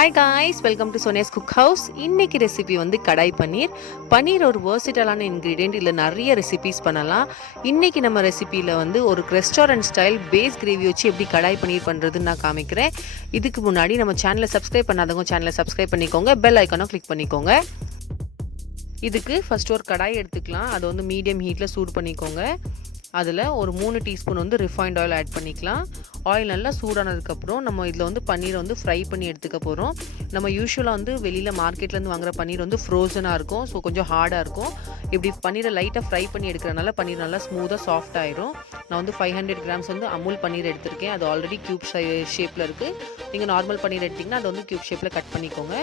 Hi guys, welcome to Sonia's cook house. இன்னைக்கு recipe வந்து கடாய் பன்னீர். பன்னீர் ஒரு வேர்சிட்டலான இன்க்ரீடியன்ட். இதில் நிறைய ரெசிபிஸ் பண்ணலாம். இன்னைக்கு நம்ம ரெசிபியில் வந்து ஒரு ரெஸ்டாரண்ட் ஸ்டைல் பேஸ் கிரேவி வச்சு எப்படி கடாய் பன்னீர் பண்ணுறதுன்னு நான் காமிக்கிறேன். இதுக்கு முன்னாடி நம்ம சேனலை சப்ஸ்கிரைப் பண்ணாதவங்க சேனலை சப்ஸ்கிரைப் பண்ணிக்கோங்க, பெல் ஐக்கானும் கிளிக் பண்ணிக்கோங்க. இதுக்கு ஃபஸ்ட்டு ஒரு கடாய் எடுத்துக்கலாம். அதை வந்து மீடியம் ஹீட்டில் சூடு பண்ணிக்கோங்க. அதில் ஒரு 3 டீஸ்பூன் வந்து ரிஃபைண்ட் ஆயில் ஆட் பண்ணிக்கலாம். ஆயில் நல்லா சூடானதுக்கப்புறம் நம்ம இதில் வந்து பன்னீரை வந்து ஃப்ரை பண்ணி எடுத்துக்க போகிறோம். நம்ம யூஸ்வலாக வந்து வெளியில் மார்க்கெட்லேருந்து வாங்குகிற பன்னீர் வந்து ஃப்ரோசனாக இருக்கும், ஸோ கொஞ்சம் ஹார்டாக இருக்கும். இப்படி பன்னீரை லைட்டாக ஃப்ரை பண்ணி எடுக்கிறனால பன்னீர் நல்லா ஸ்மூத்தாக சாஃப்ட் ஆயிரும். நான் வந்து 500 கிராம்ஸ் வந்து அமுல் பன்னீர் எடுத்திருக்கேன். அது ஆல்ரெடி க்யூப் ஷேப்பில் இருக்குது. நீங்கள் நார்மல் பன்னீர் எடுத்திங்கன்னா அது வந்து க்யூப் ஷேப்பில் கட் பண்ணிக்கோங்க.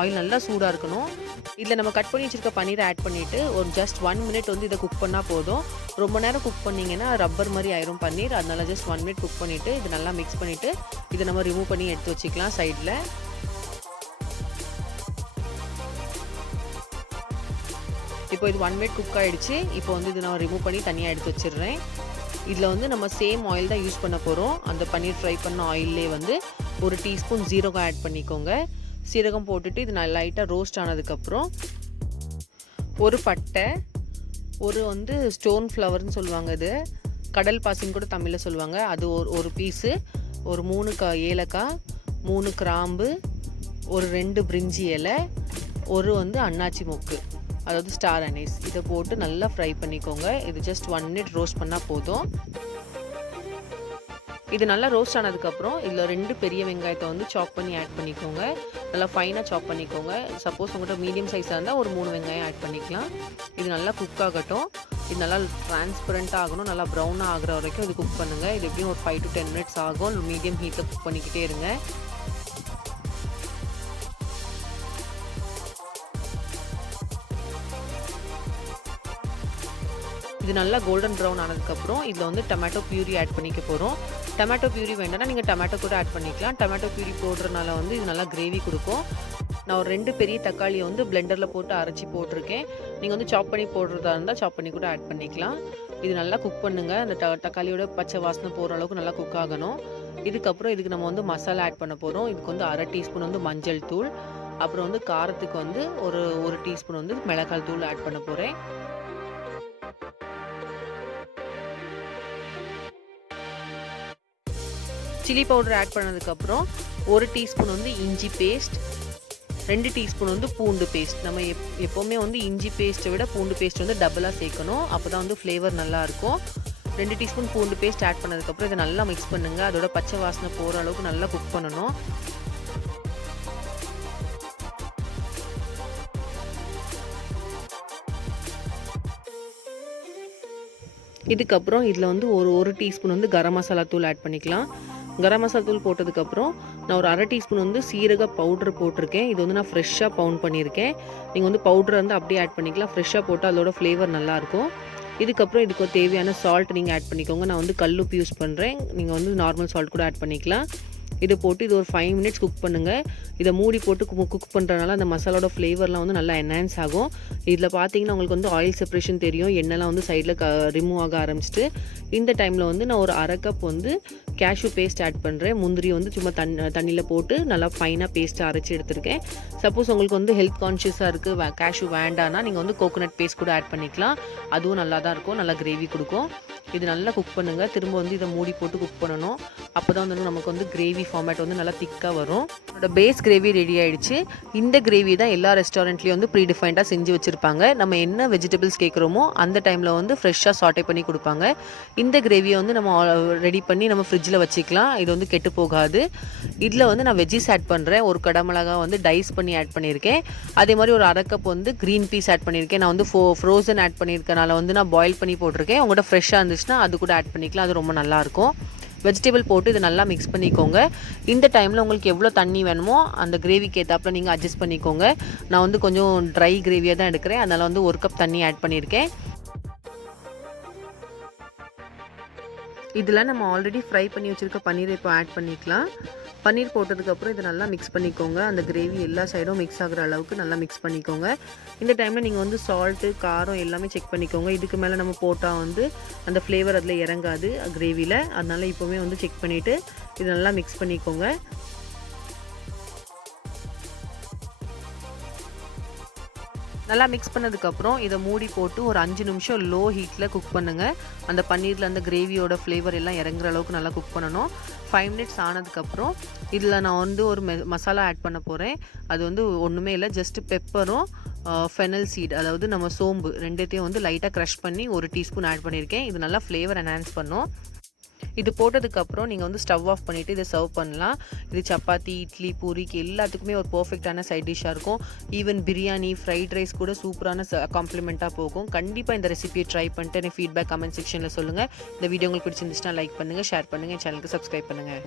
ஆயில் நல்லா சூடாக இருக்கணும். இதில் நம்ம கட் பண்ணி வச்சுருக்க பன்னீரை ஆட் பண்ணிவிட்டு ஒரு ஜஸ்ட் 1 மினிட் வந்து இதை குக் பண்ணால் போதும். ரொம்ப நேரம் குக் பண்ணிங்கன்னா ரப்பர் மாதிரி ஆயிரும் பன்னீர். அதனால ஜஸ்ட் 1 மினிட் குக் பண்ணிவிட்டு இது நல்லா மிக்ஸ் பண்ணிவிட்டு இதை நம்ம ரிமூவ் பண்ணி எடுத்து வச்சுக்கலாம் சைடில். இப்போ இது 1 மினிட் குக் ஆகிடுச்சு. இப்போ வந்து இது நான் ரிமூவ் பண்ணி தனியாக எடுத்து வச்சிடுறேன். இதில் வந்து நம்ம சேம் ஆயில் தான் யூஸ் பண்ண போகிறோம். அந்த பன்னீர் ஃப்ரை பண்ண ஆயிலே வந்து ஒரு டீஸ்பூன் ஜீரகம் ஆட் பண்ணிக்கோங்க. சீரகம் போட்டுட்டு இது நல்லா லைட்டாக ரோஸ்ட் ஆனதுக்கப்புறம் ஒரு பட்டை, ஒரு வந்து ஸ்டோன் ஃப்ளவர்னு சொல்லுவாங்க, இது கடல் பாசின்னு கூட தமிழில் சொல்லுவாங்க, அது ஒரு பீஸு, ஒரு 3 ஏலக்காய், 3 கிராம்பு, ஒரு 2 பிரிஞ்சி இலை, ஒரு வந்து அன்னாச்சி மொக்கு, அதாவது ஸ்டார் அனீஸ். இதை போட்டு நல்லா ஃப்ரை பண்ணிக்கோங்க. இது ஜஸ்ட் 1 மினிட் ரோஸ்ட் பண்ணால் போதும். இது நல்லா ரோஸ்ட் ஆனதுக்கப்புறம் இதில் 2 பெரிய வெங்காயத்தை வந்து சாப் பண்ணி ஆட் பண்ணிக்கோங்க. நல்லா ஃபைனாக சாப் பண்ணிக்கோங்க. சப்போஸ் உங்கள்கிட்ட மீடியம் சைஸாக இருந்தால் ஒரு 3 வெங்காயம் ஆட் பண்ணிக்கலாம். இது நல்லா குக் ஆகட்டும். இது நல்லா டிரான்ஸ்பரண்ட்டாக ஆகணும். நல்லா ப்ரௌனாக ஆகிற வரைக்கும் இது குக் பண்ணுங்கள். இது எப்படியும் ஒரு 5 to 10 மினிட்ஸ் ஆகும். மீடியம் ஹீட்டில் குக் பண்ணிக்கிட்டே இருங்க. இது நல்லா கோல்டன் ப்ரௌன் ஆனதுக்கப்புறம் இதில் வந்து டொமேட்டோ பியூரி ஆட் பண்ணிக்க போகிறோம். டொமேட்டோ பியூரி வேண்டாம்னா நீங்கள் டொமேட்டோ கூட ஆட் பண்ணிக்கலாம். டொமேட்டோ பியூரி போடுறதுனால வந்து இது நல்லா கிரேவி கொடுக்கும். நான் ஒரு 2 பெரிய தக்காளியை வந்து பிளெண்டரில் போட்டு அரைச்சி போட்டிருக்கேன். நீங்கள் வந்து சாப் பண்ணி போடுறதா இருந்தால் சாப் பண்ணி கூட ஆட் பண்ணிக்கலாம். இது நல்லா குக் பண்ணுங்கள். அந்த தக்காளியோட பச்சை வாசனை போகிற அளவுக்கு நல்லா குக் ஆகணும். இதுக்கப்புறம் இதுக்கு நம்ம வந்து மசாலா ஆட் பண்ண போகிறோம். இதுக்கு வந்து 1/2 டீஸ்பூன் வந்து மஞ்சள் தூள், அப்புறம் வந்து காரத்துக்கு வந்து ஒரு டீஸ்பூன் வந்து மிளகாய் தூள் ஆட் பண்ண போகிறேன். சில்லி பவுடர் ஆட் பண்ணதுக்கப்புறம் 1 டீஸ்பூன் வந்து இஞ்சி பேஸ்ட், 2 டீஸ்பூன் வந்து பூண்டு பேஸ்ட். நம்ம எப்போவுமே வந்து இஞ்சி பேஸ்ட்டை விட பூண்டு பேஸ்ட் வந்து டபுளாக சேர்க்கணும். அப்போ தான் வந்து ஃப்ளேவர் நல்லாயிருக்கும். 2 டீஸ்பூன் பூண்டு பேஸ்ட் ஆட் பண்ணதுக்கப்புறம் இதை நல்லா மிக்ஸ் பண்ணுங்கள். அதோட பச்சை வாசனை போகிற அளவுக்கு நல்லா குக் பண்ணணும். இதுக்கப்புறம் இதில் வந்து ஒரு டீஸ்பூன் வந்து கரம் மசாலா தூள் ஆட் பண்ணிக்கலாம். கரம் மசாலா தூள் போட்டதுக்கப்புறம் நான் ஒரு 1/2 டீஸ்பூன் வந்து சீரக பவுட்ரு போட்டிருக்கேன். இது வந்து நான் ஃப்ரெஷ்ஷாக பவுண்ட் பண்ணியிருக்கேன். நீங்கள் வந்து பவுட்ரு வந்து அப்படியே ஆட் பண்ணிக்கலாம். ஃப்ரெஷ்ஷாக போட்டால் அதோட ஃப்ளேவர் நல்லாயிருக்கும். இதுக்கப்புறம் இதுக்கு தேவையான சால்ட் நீங்கள் ஆட் பண்ணிக்கோங்க. நான் வந்து கல்லுப்பு யூஸ் பண்ணுறேன். நீங்கள் வந்து நார்மல் சால்ட் கூட ஆட் பண்ணிக்கலாம். இதை போட்டு இது ஒரு 5 மினிட்ஸ் குக் பண்ணுங்கள். இதை மூடி போட்டு குக் பண்ணுறதுனால அந்த மசாலோட ஃப்ளேவர்லாம் வந்து நல்லா என்ஹான்ஸ் ஆகும். இதில் பார்த்தீங்கன்னா உங்களுக்கு வந்து ஆயில் செப்பரேஷன் தெரியும். எண்ணெய்லாம் வந்து சைடில் ரிமூவ் ஆக ஆரம்பிச்சிட்டு இந்த டைமில் வந்து நான் ஒரு 1/2 கப் வந்து கேஷ்யூ பேஸ்ட் ஆட் பண்ணுறேன். முந்திரி வந்து சும்மா தண்ணியில் போட்டு நல்லா ஃபைனாக பேஸ்ட்டாக அரைச்சி எடுத்துருக்கேன். சப்போஸ் உங்களுக்கு வந்து ஹெல்த் கான்ஷியஸாக இருக்குது, கேஷ்யூ வேண்டான்னா நீங்கள் வந்து கோகோனட் பேஸ்ட் கூட ஆட் பண்ணிக்கலாம். அதுவும் நல்லா தான் இருக்கும், நல்லா கிரேவி கொடுக்கும். இது நல்லா குக் பண்ணுங்கள். திரும்ப வந்து இதை மூடி போட்டு குக் பண்ணணும். அப்போ தான் வந்து நமக்கு வந்து கிரேவி ஃபார்மேட் வந்து நல்லா திக்காக வரும். என்னோட பேஸ் கிரேவி ரெடி ஆகிடுச்சு. இந்த கிரேவி தான் எல்லா ரெஸ்டாரண்ட்லேயும் வந்து ப்ரீ டிஃபைன்டாக செஞ்சு வச்சுருப்பாங்க. நம்ம என்ன வெஜிடபிள்ஸ் கேட்குறோமோ அந்த டைமில் வந்து ஃப்ரெஷ்ஷாக சாட்டே பண்ணி கொடுப்பாங்க. இந்த கிரேவியை வந்து நம்ம ரெடி பண்ணி நம்ம ஃப்ரிட்ஜில் வச்சுக்கலாம். இது வந்து கெட்டு போகாது. இதில் வந்து நான் வெஜ்ஜிஸ் ஆட் பண்ணுறேன். ஒரு கடமிளகா வந்து டைஸ் பண்ணி ஆட் பண்ணியிருக்கேன். அதே மாதிரி ஒரு 1/2 கப் வந்து க்ரீன் பீஸ் ஆட் பண்ணியிருக்கேன். நான் வந்து ஃப்ரோசன் ஆட் பண்ணியிருக்கனால வந்து நான் பாயில் பண்ணி போட்டிருக்கேன். உங்கள்கிட்ட ஃப்ரெஷ்ஷாக இருந்துச்சுன்னா அது கூட ஆட் பண்ணிக்கலாம். அது ரொம்ப நல்லாயிருக்கும். வெஜிடபிள் போட்டு இதை நல்லா மிக்ஸ் பண்ணிக்கோங்க. இந்த டைமில் உங்களுக்கு எவ்வளோ தண்ணி வேணுமோ அந்த கிரேவிக்கு ஏற்றாப்புல நீங்கள் அட்ஜஸ்ட் பண்ணிக்கோங்க. நான் வந்து கொஞ்சம் ட்ரை கிரேவியாக தான் எடுக்கிறேன். அதனால் வந்து 1 கப் தண்ணி ஆட் பண்ணியிருக்கேன். இதில் நம்ம ஆல்ரெடி ஃப்ரை பண்ணி வச்சுருக்க பன்னீரை இப்போ ஆட் பண்ணிக்கலாம். பன்னீர் போட்டதுக்கப்புறம் இதை நல்லா மிக்ஸ் பண்ணிக்கோங்க. அந்த கிரேவி எல்லா சைடும் மிக்ஸ் ஆகிற அளவுக்கு நல்லா மிக்ஸ் பண்ணிக்கோங்க. இந்த டைமில் நீங்கள் வந்து சால்ட்டு, காரம் எல்லாமே செக் பண்ணிக்கோங்க. இதுக்கு மேலே நம்ம போட்டால் வந்து அந்த ஃப்ளேவர் அதில் இறங்காது கிரேவியில். அதனால் இப்போவுமே வந்து செக் பண்ணிவிட்டு இது நல்லா மிக்ஸ் பண்ணிக்கோங்க. நல்லா மிக்ஸ் பண்ணதுக்கப்புறம் இதை மூடி போட்டு ஒரு 5 நிமிஷம் லோ ஹீட்டில் குக் பண்ணுங்கள். அந்த பன்னீரில் அந்த கிரேவியோட ஃப்ளேவர் எல்லாம் இறங்குற அளவுக்கு நல்லா குக் பண்ணணும். 5 மினிட்ஸ் ஆனதுக்கப்புறம் இதில் நான் வந்து ஒரு மசாலா ஆட் பண்ண போகிறேன். அது வந்து ஒன்றுமே இல்லை, ஜஸ்ட் பெப்பரும் ஃபெனல் சீட், அதாவது நம்ம சோம்பு ரெண்டுத்தையும் வந்து லைட்டாக க்ரஷ் பண்ணி 1 டீஸ்பூன் ஆட் பண்ணியிருக்கேன். இது நல்லா ஃப்ளேவர் என்ஹான்ஸ் பண்ணும். இது போட்டதுக்கப்புறம் நீங்கள் வந்து ஸ்டவ் ஆஃப் பண்ணிவிட்டு இதை சர்வ் பண்ணலாம். இது சப்பாத்தி, இட்லி, பூரிக்கு எல்லாத்துக்குமே ஒரு பர்ஃபெக்டான சைட் டிஷ்ஷாக இருக்கும். ஈவன் பிரியாணி, ஃப்ரைட் ரைஸ் கூட சூப்பரான காம்ப்ளிமெண்ட்டாக போகும். கண்டிப்பாக இந்த ரெசிபியை ட்ரை பண்ணிட்டு எனக்கு ஃபீட்பேக் கமெண்ட் செக்ஷனில் சொல்லுங்கள். இந்த வீடியோ உங்களுக்கு பிடிச்சிருந்துச்சுன்னா லைக் பண்ணுங்கள், ஷேர் பண்ணுங்கள், சேனலுக்கு சப்ஸ்கிரைப் பண்ணுங்கள்.